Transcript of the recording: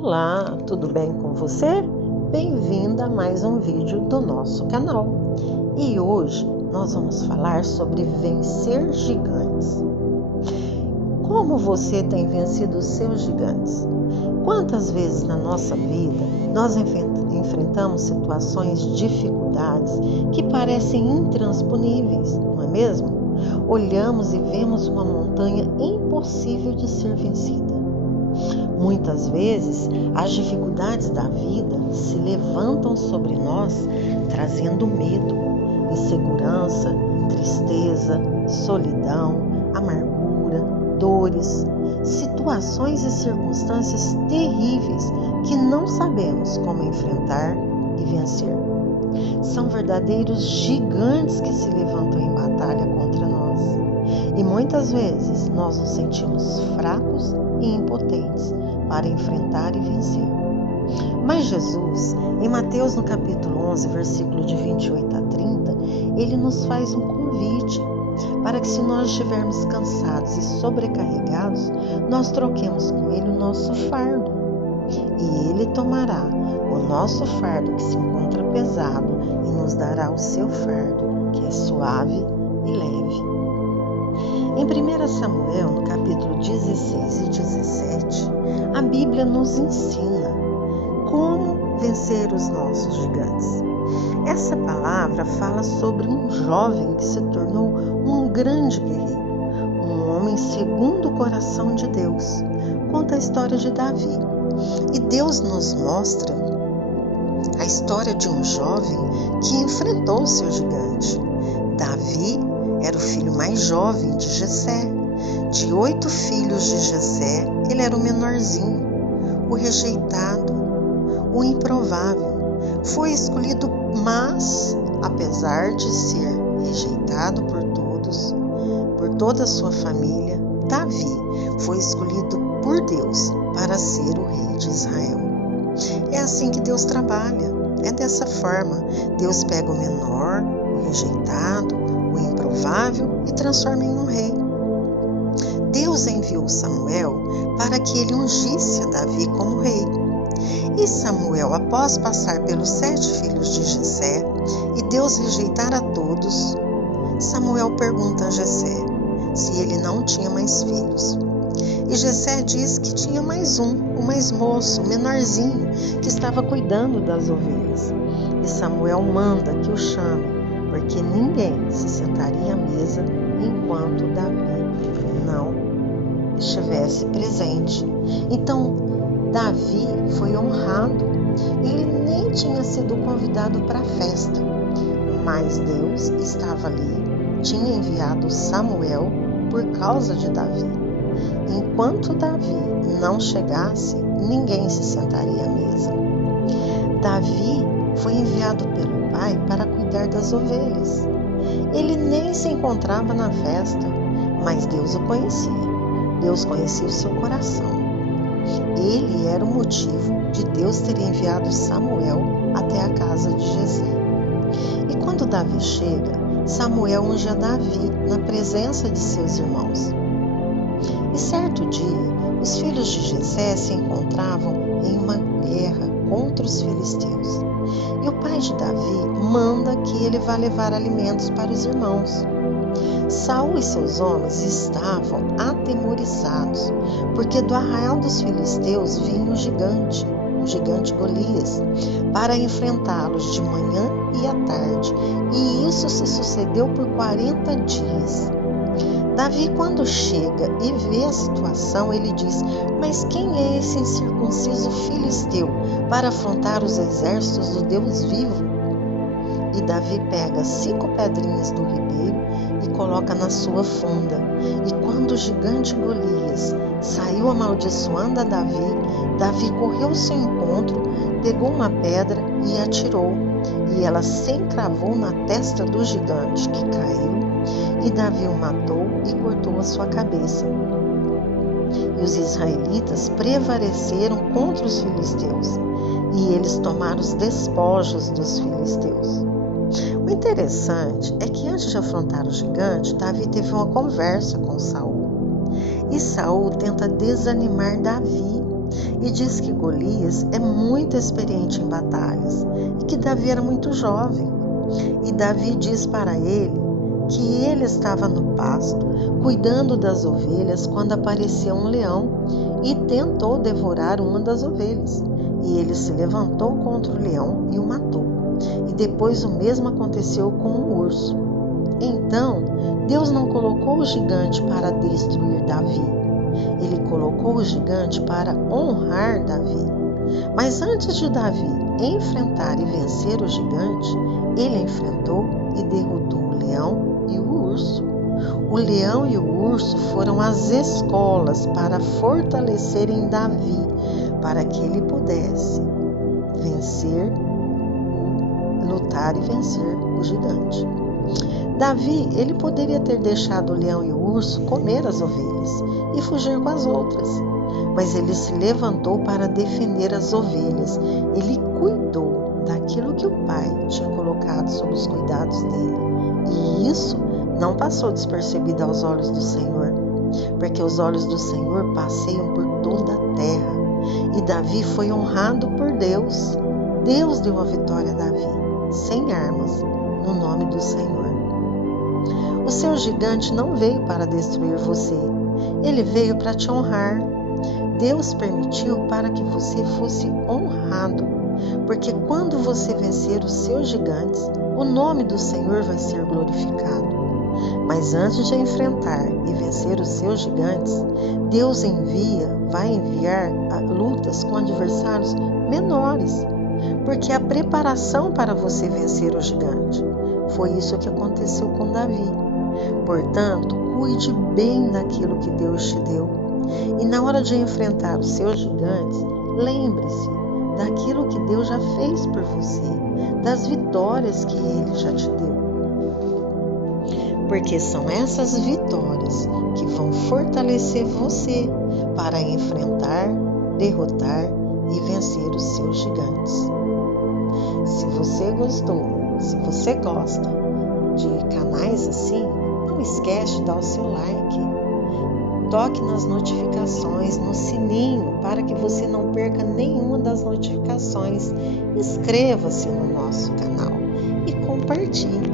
Olá, tudo bem com você? Bem-vinda a mais um vídeo do nosso canal. E hoje nós vamos falar sobre vencer gigantes. Como você tem vencido os seus gigantes? Quantas vezes na nossa vida nós enfrentamos situações, dificuldades que parecem intransponíveis, não é mesmo? Olhamos e vemos uma montanha impossível de ser vencida. Muitas vezes, as dificuldades da vida se levantam sobre nós, trazendo medo, insegurança, tristeza, solidão, amargura, dores, situações e circunstâncias terríveis que não sabemos como enfrentar e vencer. São verdadeiros gigantes que se levantam em batalha contra nós. E muitas vezes nós nos sentimos fracos e impotentes para enfrentar e vencer. Mas Jesus, em Mateus no capítulo 11, versículo de 28 a 30, ele nos faz um convite para que, se nós estivermos cansados e sobrecarregados, nós troquemos com ele o nosso fardo. E ele tomará o nosso fardo que se encontra pesado e nos dará o seu fardo, que é suave e leve. Em 1 Samuel, no capítulo 16 e 17, a Bíblia nos ensina como vencer os nossos gigantes. Essa palavra fala sobre um jovem que se tornou um grande guerreiro, um homem segundo o coração de Deus. Conta a história de Davi. E Deus nos mostra a história de um jovem que enfrentou o seu gigante. Davi era o filho mais jovem de Jessé. De 8 filhos de Jessé, ele era o menorzinho, o rejeitado, o improvável. Foi escolhido, mas, apesar de ser rejeitado por todos, por toda a sua família, Davi foi escolhido por Deus para ser o rei de Israel. É assim que Deus trabalha, é dessa forma. Deus pega o menor, o rejeitado, o improvável e transforma em um rei. Deus enviou Samuel para que ele ungisse a Davi como rei. E Samuel, após passar pelos 7 filhos de Jessé e Deus rejeitar a todos, Samuel pergunta a Jessé se ele não tinha mais filhos. E Jessé diz que tinha mais um, o mais moço, o menorzinho, que estava cuidando das ovelhas. E Samuel manda que o chame, porque ninguém se sentaria à mesa enquanto Davi não estivesse presente. Então, Davi foi honrado. Ele nem tinha sido convidado para a festa, mas Deus estava ali, tinha enviado Samuel por causa de Davi. Enquanto Davi não chegasse, ninguém se sentaria à mesa. Davi foi enviado pelo pai para cuidar das ovelhas. Ele nem se encontrava na festa, mas Deus o conhecia. Deus conhecia o seu coração. Ele era o motivo de Deus ter enviado Samuel até a casa de Jessé. E quando Davi chega, Samuel unge a Davi na presença de seus irmãos. E certo dia, os filhos de Jessé se encontravam em uma guerra contra os filisteus. E o pai de Davi manda que ele vá levar alimentos para os irmãos. Saul e seus homens estavam atemorizados, porque do arraial dos filisteus vinha um gigante Golias, para enfrentá-los de manhã e à tarde, e isso se sucedeu por 40 dias. Davi, quando chega e vê a situação, ele diz: mas quem é esse incircunciso filisteu para afrontar os exércitos do Deus vivo? E Davi pega 5 pedrinhas do ribeiro e coloca na sua funda. E quando o gigante Golias saiu amaldiçoando a Davi, Davi correu ao seu encontro, pegou uma pedra e atirou. E ela se encravou na testa do gigante, que caiu. E Davi o matou e cortou a sua cabeça. E os israelitas prevaleceram contra os filisteus, e eles tomaram os despojos dos filisteus. O interessante é que antes de afrontar o gigante, Davi teve uma conversa com Saul. E Saul tenta desanimar Davi e e diz que Golias é muito experiente em batalhas e que Davi era muito jovem. E Davi diz para ele que ele estava no pasto, cuidando das ovelhas, quando apareceu um leão e tentou devorar uma das ovelhas. E ele se levantou contra o leão e o matou. E depois o mesmo aconteceu com o urso. Então, Deus não colocou o gigante para destruir Davi. Ele colocou o gigante para honrar Davi. Mas antes de Davi enfrentar e vencer o gigante, ele enfrentou e derrotou o leão e o urso. O leão e o urso foram as escolas para fortalecerem Davi, para que ele pudesse lutar e vencer o gigante. Davi, ele poderia ter deixado o leão e o urso comer as ovelhas e fugir com as outras, mas ele se levantou para defender as ovelhas. Ele cuidou daquilo que o pai tinha colocado sob os cuidados dele. E isso não passou despercebido aos olhos do Senhor, porque os olhos do Senhor passeiam por toda a terra. E Davi foi honrado por Deus. Deus deu a vitória a Davi, sem armas, no nome do Senhor. O seu gigante não veio para destruir você, ele veio para te honrar. Deus permitiu para que você fosse honrado, porque quando você vencer os seus gigantes, o nome do Senhor vai ser glorificado. Mas antes de enfrentar e vencer os seus gigantes, Deus vai enviar lutas com adversários menores, porque a preparação para você vencer o gigante. Foi isso que aconteceu com Davi. Portanto, cuide bem daquilo que Deus te deu. E na hora de enfrentar os seus gigantes, lembre-se daquilo que Deus já fez por você, das vitórias que Ele já te deu. Porque são essas vitórias que vão fortalecer você para enfrentar, derrotar e vencer os seus gigantes. Se você gostou, se você gosta de canais assim, não esquece de dar o seu like. Toque nas notificações, no sininho, para que você não perca nenhuma das notificações. Inscreva-se no nosso canal e compartilhe.